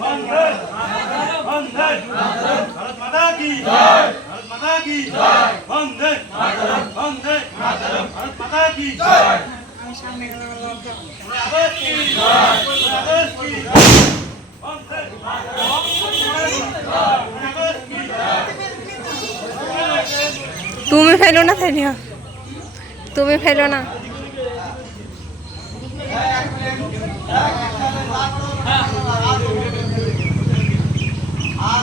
বন্দে। বন্দে। ভারত মাতা কি ভারত কি বন্দে বন্দে ভারত মাতা কি আদেশ কি আদেশ কি বন্দে আদেশ কি তুমি ফেলো না তানিয়া তুমি ফেলো না। আর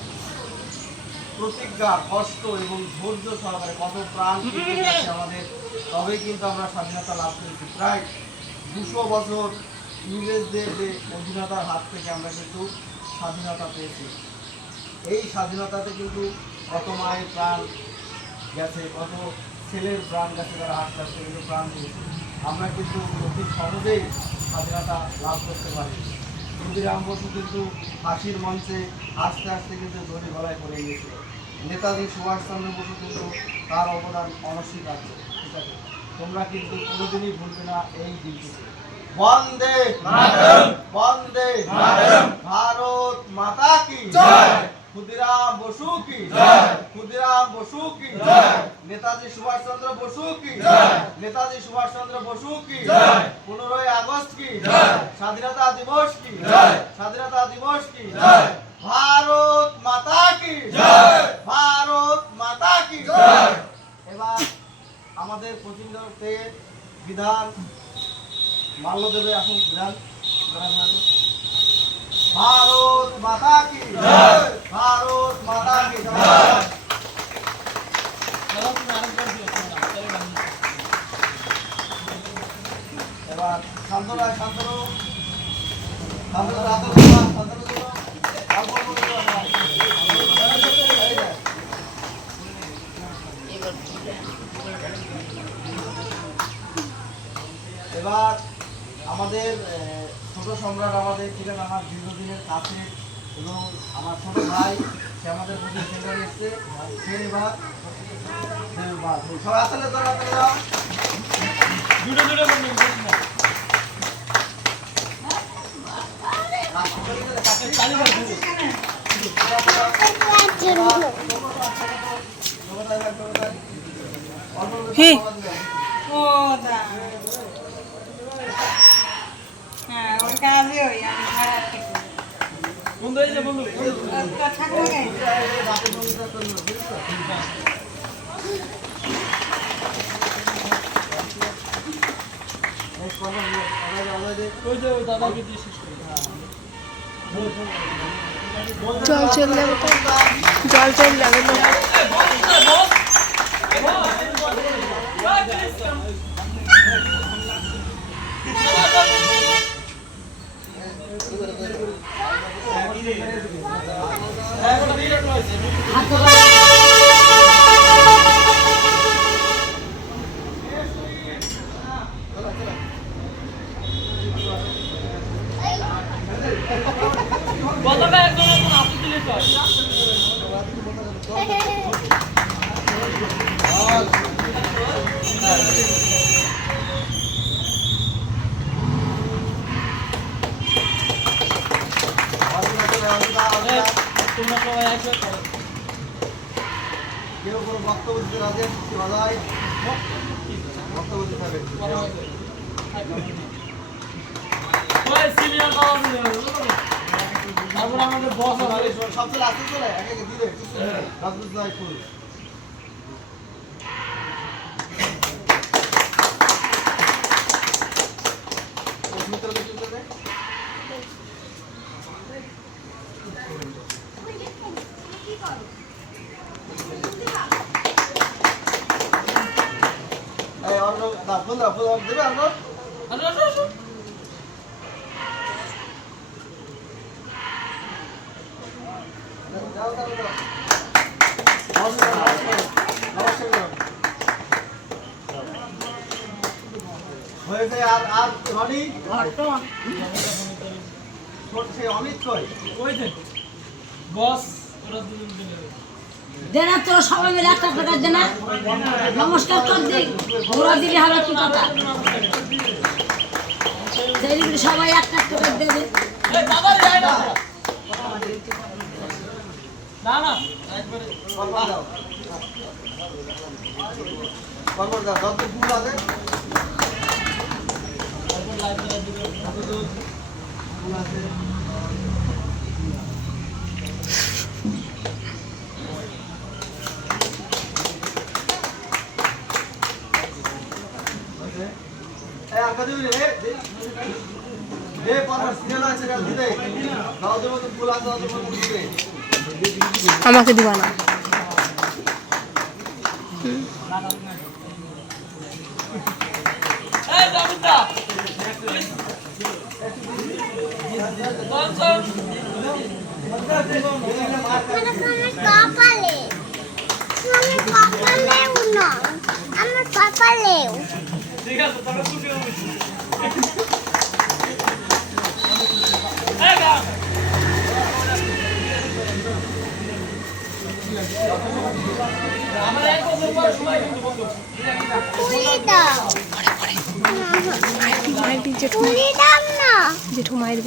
প্রতিজ্ঞা কষ্ট এবং ধৈর্য সহকারে কত প্রাণ আমাদের তবেই কিন্তু আমরা স্বাধীনতা লাভ করেছি। প্রায় দুশো বছর ইংরেজদের যে অধীনতার হাত থেকে আমরা কিন্তু স্বাধীনতা পেয়েছি। এই স্বাধীনতাতে কিন্তু কত মায়ের প্রাণ গেছে কত ছেলের প্রাণ গেছে তারা হাত কাছে কিন্তু প্রাণ দিয়েছে। আমরা কিন্তু অতি সহজেই স্বাধীনতা লাভ করতে পারি। ক্ষুদিরাম বসু কিন্তু ফাঁসির মঞ্চে আস্তে আস্তে কিন্তু দড়ি গলায় পড়ে গিয়েছিল। নেতাজি সুভাষচন্দ্র বসু কিন্তু তার অবদান অনস্বীকার্য। ঠিক আছে? তোমরা কিন্তু কোনোদিনই ভুলবে না এই দিনটিকে। বন্দে বন্দে ভারত মাতা কি ক্ষুদিরাম বসু কি ক্ষুদিরাম বসু কি নেতাজি সুভাষচন্দ্র বসু কি? নেতাজি সুভাষচন্দ্র বসু কি? পনেরোই আগস্ট কি? স্বাধীনতা দিবস কি? স্বাধীনতা দিবস কি? ভারত মাতা কি? ভারত মাতা কি? এবার আমাদের থেকে বিধান মাল্য দেবে এখন বিধান মাল্য। ভারত মাতা কি ভারত মাতা কি এবার শান্তরা এই যে। এবার আমাদের ছোট সম্রাট আমাদের ছিলেন আমার দীর্ঘদিনের কাছে এবং আমার ছোট ভাই, সে আমাদের সেন্টারে এসছে। সে এবার সে এবার সবাই আসলে তো আসলে যাও হে। ও দা হ্যাঁ ওর কাজই ওই আমি ভাড়া থেকে ওর ঠাকুর গাই জল চল যাবে জল চল যাবে কেউ কোনো বক্তব্য দিতে রাজি বক্তব্য দিতে হবে। তারপরে আমাদের বস সবচেয়ে রাস্তা চলে একে একে দিলে রাজদূত ভাই ফুল মিত্র মিত্র করে এই অন্য না ফুল দাও ফুল দাও, দেবে অন্য দাও দাও দাও নমস্কার নমস্কার নমস্কার হয়েছে আর আর রনি? ছোট সে অমিত কই? দেনা তোরা সবাই মিলে একটা টাকা দেনা নমস্কার কর দিক ঘোরা দিলে হবে কি কথা? সবাই একটা টাকা দেবে না না না কর্মর দাও কর্মর দাও যত ফুল আছে ফুল আছে হয়েছে? এই আর কাজে রে দে দে পরার সিরিয়াল আছে রে দিতে দাও দেবো তো ফুল আছে দাও দেবো তো দিতে আমাকে দিবা না। কপালেও আমার কপালেও ঠিক আছে, তাহলে গা আমরা এক বছর পর সময় কিন্তু বন্ধু মায়ের বি জেঠু দাও না জেঠু মায়ের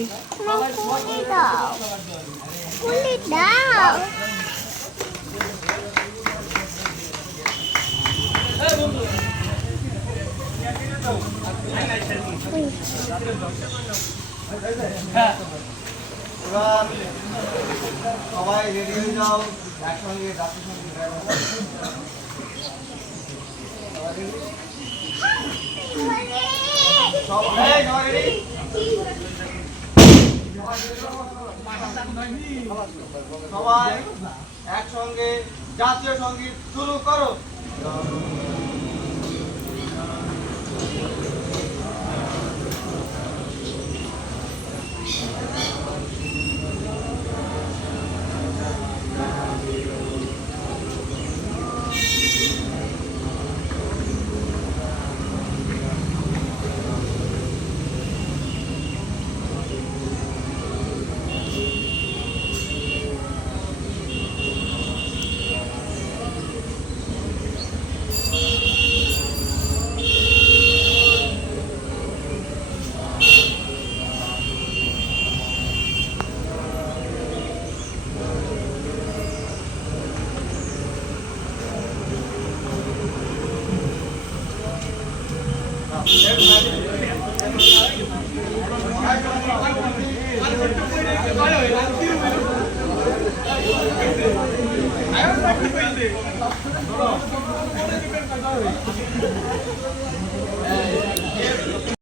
তুলি দাও দাও বন্ধু। সবাই রেডি হয়ে যাও একসঙ্গে সবাই একসঙ্গে জাতীয় সংগীত শুরু করো।